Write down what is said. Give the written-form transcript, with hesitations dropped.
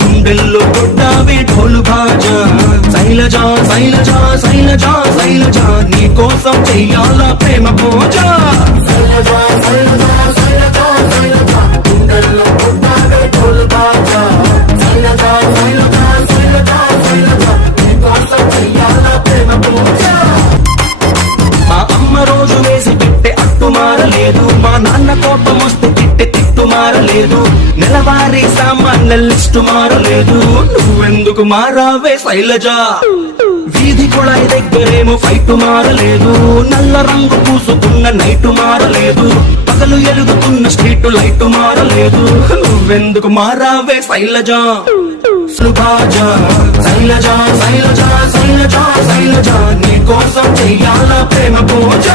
గుండెల్లో కొట్టావే ఢోలు బాజా శైలజా శైలజా శైలజా శైలజా నీ కోసం చెయ్యాల ప్రేమ పూజ శైలజా శైలజా శైలజా శైలజా గుండెల్లో కొట్టావే ఢోలు బాజా శైలజా శైలజా శైలజా శైలజా నీ కోసం చెయ్యాల ప్రేమ పూజ మా అమ్మ రోజు వేసి పెట్టే అట్టు మారలేదు మా నాన్న కోపం వస్తే తిట్టే తిట్టు మారలేదు నెలవారీ సామాన్ల లిస్టు మారలేదు నువ్వెందుకు మారావే శైలజా వీధి కుళాయి దగ్గరేమో ఫైట్ మారలేదు నల్ల రంగు పూసుకున్న నైటు మారలేదు పగలు ఎలుగుతున్న స్ట్రీట్ లైట్ మారలేదు నువ్వెందుకు మారావే శైలజా సుభాజా శైలజా శైలజా శైలజా శైలజా నీ కోసం చెయ్యాల ప్రేమ పూజ